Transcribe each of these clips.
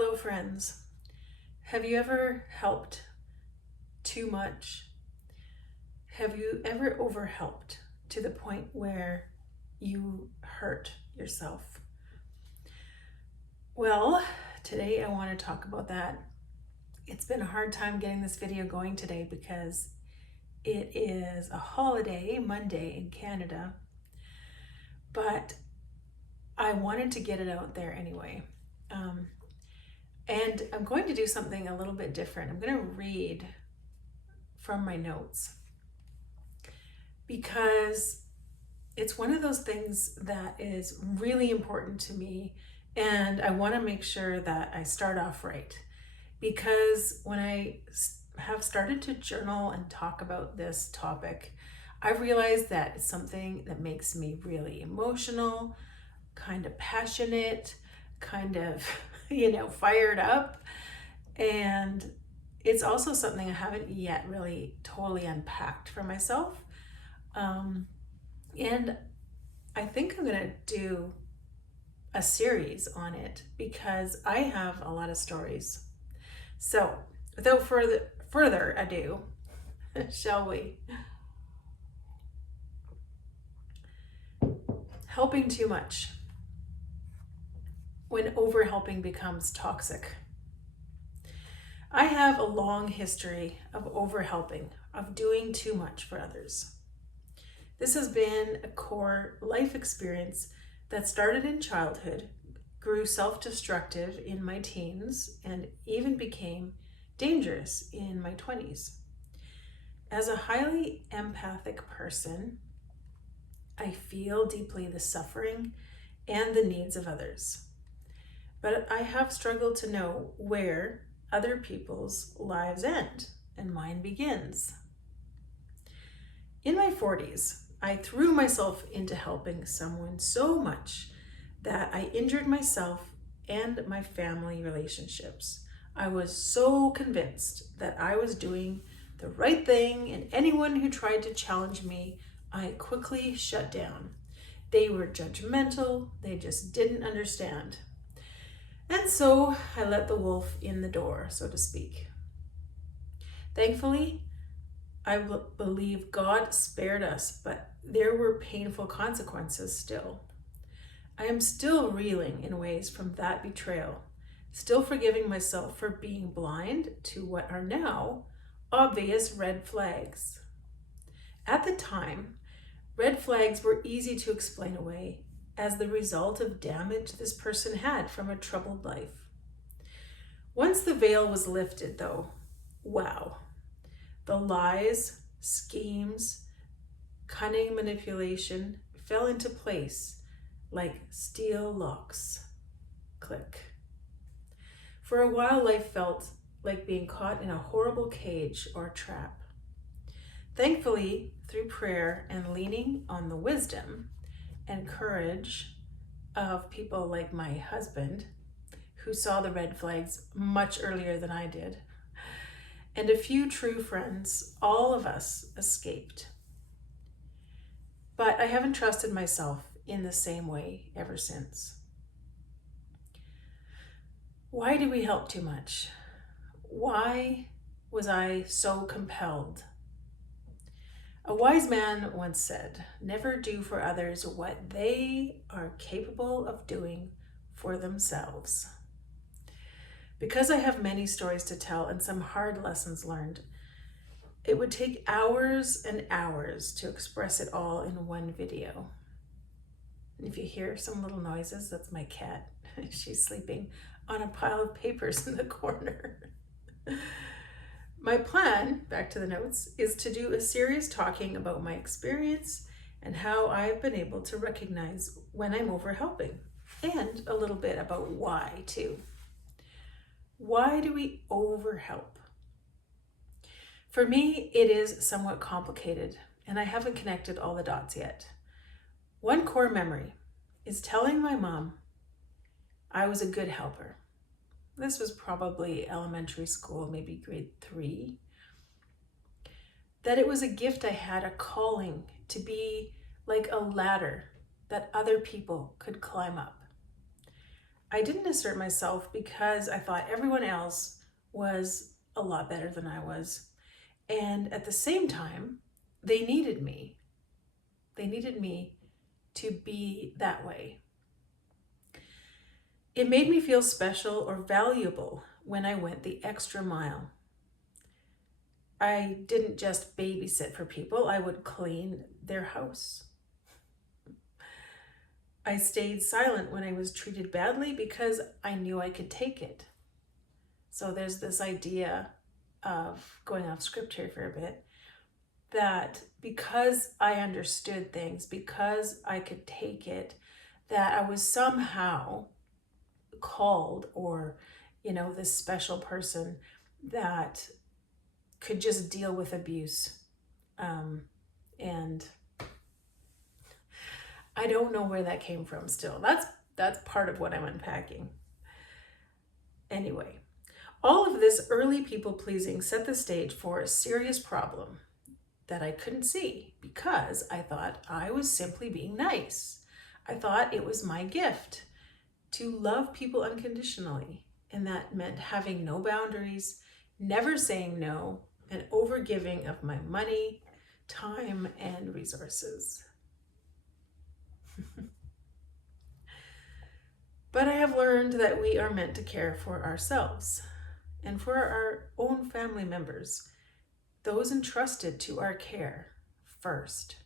Hello, friends. Have you ever helped too much? Have you ever overhelped to the point where you hurt yourself? Well, today I want to talk about that. It's been a hard time getting this video going today because it is a holiday, Monday in Canada, but I wanted to get it out there anyway. And I'm going to do something a little bit different. I'm going to read from my notes because it's one of those things that is really important to me, and I want to make sure that I start off right, because when I have started to journal and talk about this topic, I realized that it's something that makes me really emotional, kind of passionate, kind of, fired up. And it's also something I haven't yet really totally unpacked for myself. And I think I'm going to do a series on it because I have a lot of stories. So without further ado, shall we? Helping too much. When overhelping becomes toxic. I have a long history of overhelping, of doing too much for others. This has been a core life experience that started in childhood, grew self-destructive in my teens, and even became dangerous in my 20s. As a highly empathic person, I feel deeply the suffering and the needs of others. But I have struggled to know where other people's lives end and mine begins. In my 40s, I threw myself into helping someone so much that I injured myself and my family relationships. I was so convinced that I was doing the right thing, and anyone who tried to challenge me, I quickly shut down. They were judgmental, they just didn't understand. And so I let the wolf in the door, so to speak. Thankfully, I believe God spared us, but there were painful consequences still. I am still reeling in ways from that betrayal, still forgiving myself for being blind to what are now obvious red flags. At the time, red flags were easy to explain away as the result of damage this person had from a troubled life. Once the veil was lifted, though, wow, the lies, schemes, cunning manipulation fell into place like steel locks. Click. For a while, life felt like being caught in a horrible cage or trap. Thankfully, through prayer and leaning on the wisdom and courage of people like my husband, who saw the red flags much earlier than I did, and a few true friends, all of us escaped. But I haven't trusted myself in the same way ever since. Why do we help too much? Why was I so compelled? A wise man once said, "Never do for others what they are capable of doing for themselves." Because I have many stories to tell and some hard lessons learned, it would take hours and hours to express it all in one video. And if you hear some little noises, that's my cat. She's sleeping on a pile of papers in the corner. My plan, back to the notes, is to do a series talking about my experience and how I've been able to recognize when I'm overhelping, and a little bit about why too. Why do we overhelp? For me, it is somewhat complicated, and I haven't connected all the dots yet. One core memory is telling my mom I was a good helper. This was probably elementary school, maybe grade 3. That it was a gift I had, a calling to be like a ladder that other people could climb up. I didn't assert myself because I thought everyone else was a lot better than I was. And at the same time, they needed me. They needed me to be that way. It made me feel special or valuable when I went the extra mile. I didn't just babysit for people, I would clean their house. I stayed silent when I was treated badly because I knew I could take it. So there's this idea of, going off script here for a bit, that because I understood things, because I could take it, that I was somehow called, or, this special person that could just deal with abuse. And I don't know where that came from still. That's part of what I'm unpacking. Anyway, all of this early people pleasing set the stage for a serious problem that I couldn't see because I thought I was simply being nice. I thought it was my gift to love people unconditionally, and that meant having no boundaries, never saying no, and overgiving of my money, time, and resources. But I have learned that we are meant to care for ourselves and for our own family members, those entrusted to our care, first.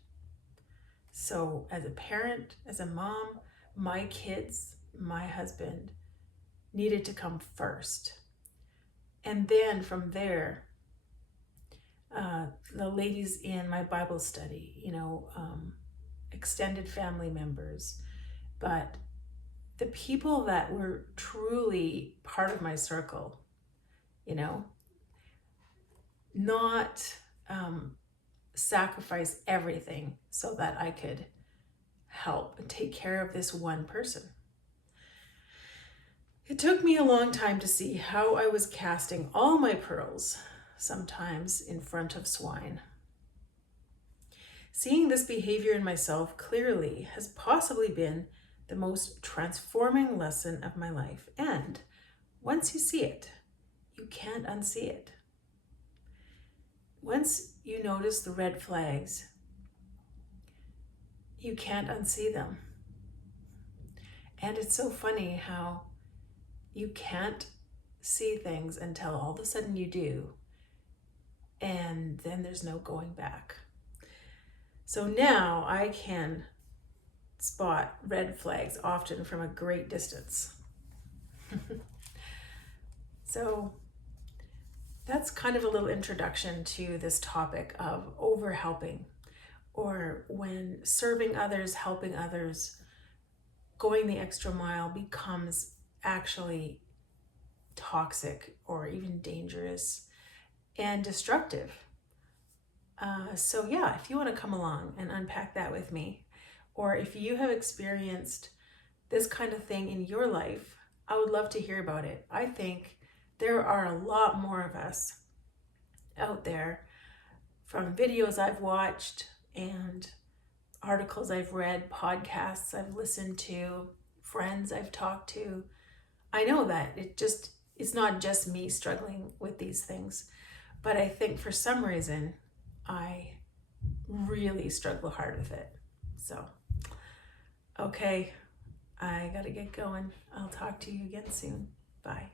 So as a parent, as a mom, my kids, my husband needed to come first. And then from there, the ladies in my Bible study, extended family members, but the people that were truly part of my circle, not sacrifice everything so that I could help and take care of this one person. It took me a long time to see how I was casting all my pearls, sometimes in front of swine. Seeing this behavior in myself clearly has possibly been the most transforming lesson of my life. And once you see it, you can't unsee it. Once you notice the red flags, you can't unsee them. And it's so funny how you can't see things until all of a sudden you do. And then there's no going back. So now I can spot red flags often from a great distance. So that's kind of a little introduction to this topic of overhelping, or when serving others, helping others, going the extra mile becomes actually toxic or even dangerous and destructive. So yeah, if you want to come along and unpack that with me, or if you have experienced this kind of thing in your life, I would love to hear about it. I think there are a lot more of us out there, from videos I've watched and articles I've read, podcasts I've listened to, friends I've talked to. I know that it's not just me struggling with these things, but I think for some reason I really struggle hard with it. So, okay, I gotta get going. I'll talk to you again soon. Bye.